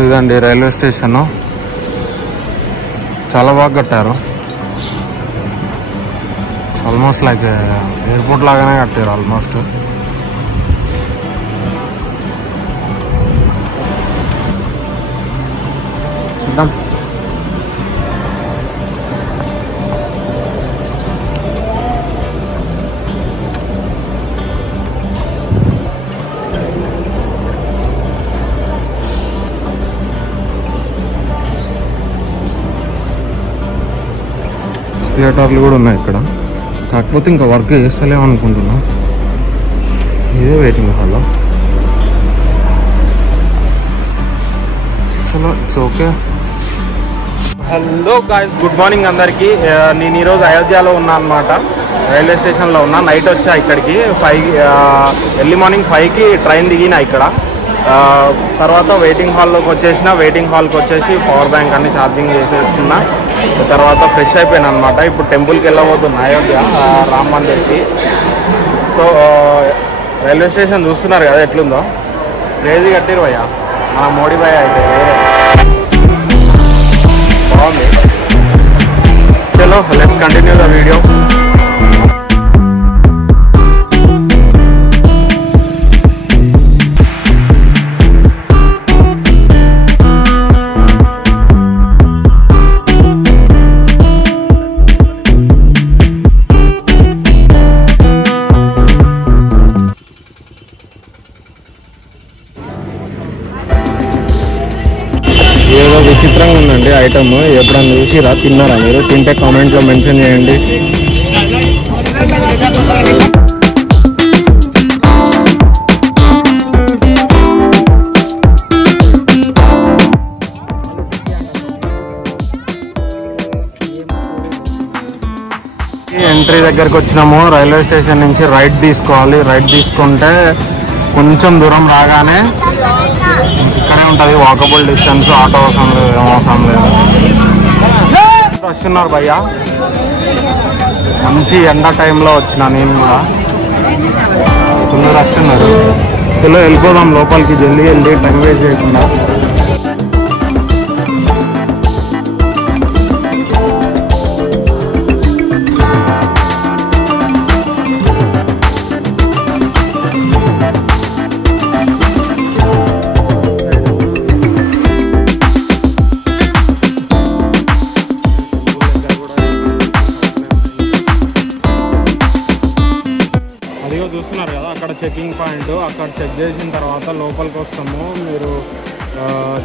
ఇదండి railway station, చాలా బాగా కట్టారు. ఆల్మోస్ట్ లైక్ ఎయిర్పోర్ట్ లాగానే కట్టారు ఆల్మోస్ట్. చూద్దాం. థియేటర్లు కూడా ఉన్నాయి ఇక్కడ, కాకపోతే ఇంకా వర్క్ చేస్తలేము అనుకుంటున్నా. ఇదే వెయిటింగ్ హాల్లో. చలో it's okay. Hello guys, good morning అందరికీ. నేను ఈరోజు అయోధ్యలో ఉన్నా అనమాట. రైల్వే స్టేషన్లో ఉన్నా. నైట్ వచ్చా ఇక్కడికి 5 ఎర్లీ మార్నింగ్ 5కి ట్రైన్ దిగినా ఇక్కడ. తర్వాత వెయిటింగ్ హాల్లోకి వచ్చేసిన. వెయిటింగ్ హాల్కి వచ్చేసి పవర్ బ్యాంక్ అన్ని ఛార్జింగ్ చేసేసుకున్నా. తర్వాత ఫ్రెష్ అయిపోయాను అనమాట. ఇప్పుడు టెంపుల్కి వెళ్ళబోతున్నా, అయోధ్య రామ్ మందిర్కి. సో రైల్వే స్టేషన్ చూస్తున్నారు కదా ఎట్లుందో, క్రేజీ కట్టిరు భయ్య. మన మోడీ భయ్య అయితే వేరే బాగుంది. చలో లెట్స్ కంటిన్యూ ద వీడియో. ఏదో విచిత్రంగా ఉందండి ఐటమ్. ఎప్పుడన్నా చూసిరా, తిన్నారా మీరు? తింటే కామెంట్లో మెన్షన్ చేయండి. ఎంట్రీ దగ్గరికి వచ్చినాము. రైల్వే స్టేషన్ నుంచి రైట్ తీసుకోవాలి. రైట్ తీసుకుంటే కొంచెం దూరం రాగానే ఇక్కడే ఉంటుంది, వాకబుల్ డిస్టెన్స్. ఆటో అవసరం లేదు, ఏం అవసరం లేదు. వస్తున్నారు భయ్య, మంచి ఎండ టైంలో వచ్చిన నేను కూడా. కొందరు వస్తున్నారు. చలో వెళ్ళిపోదాం లోపలికి, జల్దీ వెళ్ళి టైం వేస్ట్ చేయకుండా. చూస్తున్నారు కదా అక్కడ చెకింగ్ పాయింట్. అక్కడ చెక్ చేసిన తర్వాత లోపలికి వస్తాము. మీరు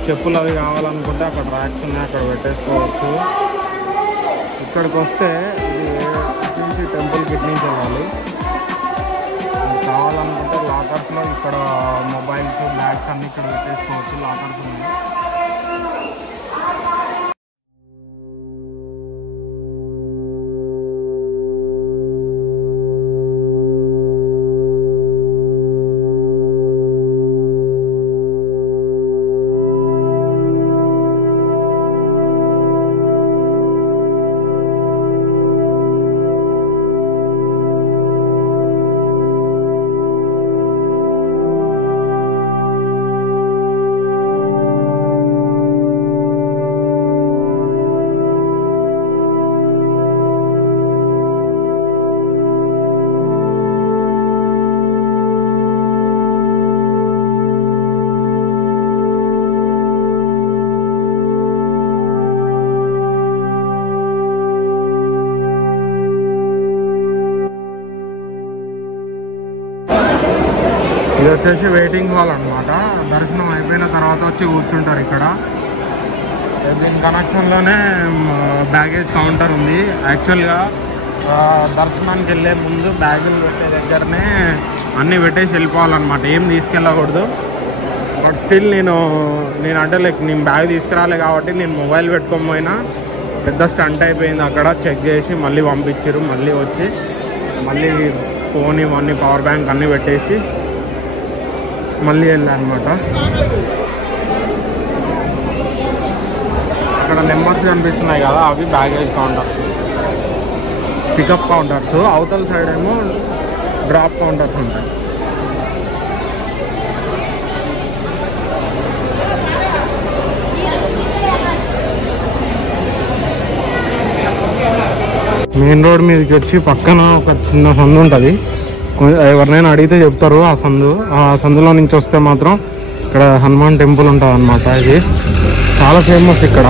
చెప్పులు అవి కావాలనుకుంటే అక్కడ ర్యాక్స్ ఉన్నాయి, అక్కడ పెట్టేసుకోవచ్చు. ఇక్కడికి వస్తే ఇది టెంపుల్ కిట్ నుంచి వెళ్ళాలి. కావాలనుకుంటే లాకర్స్లో ఇక్కడ మొబైల్స్, బ్యాగ్స్ అన్నీ ఇక్కడ పెట్టేసుకోవచ్చు. లాకర్స్ ఉన్నాయి. ఇది వచ్చేసి వెయిటింగ్ హాల్ అనమాట. దర్శనం అయిపోయిన తర్వాత వచ్చి కూర్చుంటారు ఇక్కడ. దీని కనెక్షన్లోనే బ్యాగేజ్ కౌంటర్ ఉంది. యాక్చువల్గా దర్శనానికి వెళ్ళే ముందు బ్యాగులు పెట్టే దగ్గరనే అన్నీ పెట్టేసి వెళ్ళిపోవాలన్నమాట, ఏం తీసుకెళ్ళకూడదు. బట్ స్టిల్ నేను అంటే లైక్ నేను బ్యాగ్ తీసుకురాలే కాబట్టి నేను మొబైల్ పెట్టుకోకపోయినా పెద్ద స్టంట్ అయిపోయింది. అక్కడ చెక్ చేసి మళ్ళీ పంపించారు. మళ్ళీ వచ్చి మళ్ళీ ఫోన్ ఇవన్నీ పవర్ బ్యాంక్ అన్నీ పెట్టేసి మళ్ళీ వెళ్ళానమాట. అక్కడ నెంబర్స్ కనిపిస్తున్నాయి కదా, అవి బ్యాగేజ్ కౌంటర్స్, పికప్ కౌంటర్స్. అవతల సైడ్ ఏమో డ్రాప్ కౌంటర్స్ ఉంటాయి. మెయిన్ రోడ్ మీదకి వచ్చి పక్కన ఒక చిన్న సందు ఉంటుంది. ఎవరినైనా అడిగితే చెప్తారు ఆ సందు. ఆ సందులో నుంచి వస్తే మాత్రం ఇక్కడ హనుమాన్ టెంపుల్ ఉంటుంది అన్నమాట. ఇది చాలా ఫేమస్ ఇక్కడ.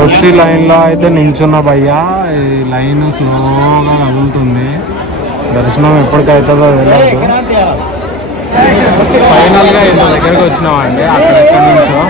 వచ్చి లైన్లో అయితే నించున్న భయ్యా. ఈ లైన్ స్లోగా కదులుతుంది. దర్శనం ఎప్పటికవుతుందో తెలియదు. ఫైనల్గా ఇంత దగ్గరకు వచ్చినామండి. అక్కడ ఎక్కడి నుంచో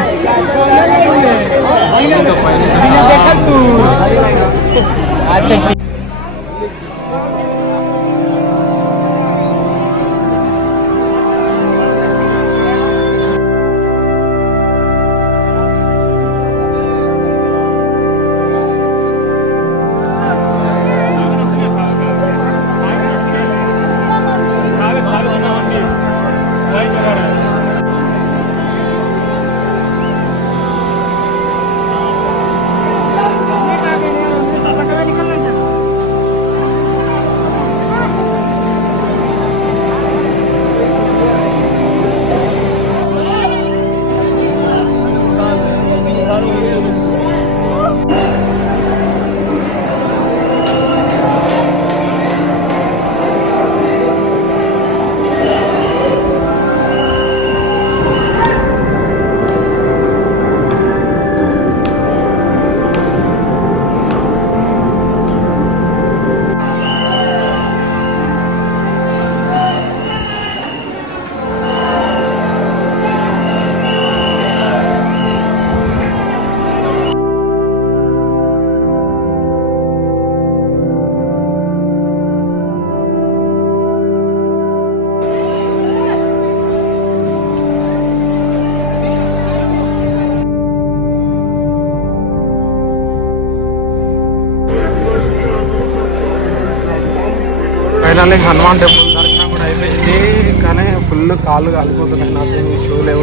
ఫైనల్లీ హనుమాన్ టెంపుల్ దర్శనం కూడా అయిపోయింది. కానీ ఫుల్ కాళ్ళు కాలిపోతున్నాయి. నాకు షూలు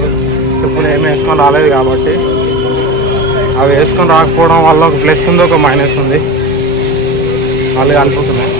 చెప్పులు ఏమి వేసుకొని రాలేదు కాబట్టి. అవి వేసుకొని రాకపోవడం వల్ల ఒక ప్లస్ ఉంది, ఒక మైనస్ ఉంది. కాళ్ళు కాలిపోతున్నాయి.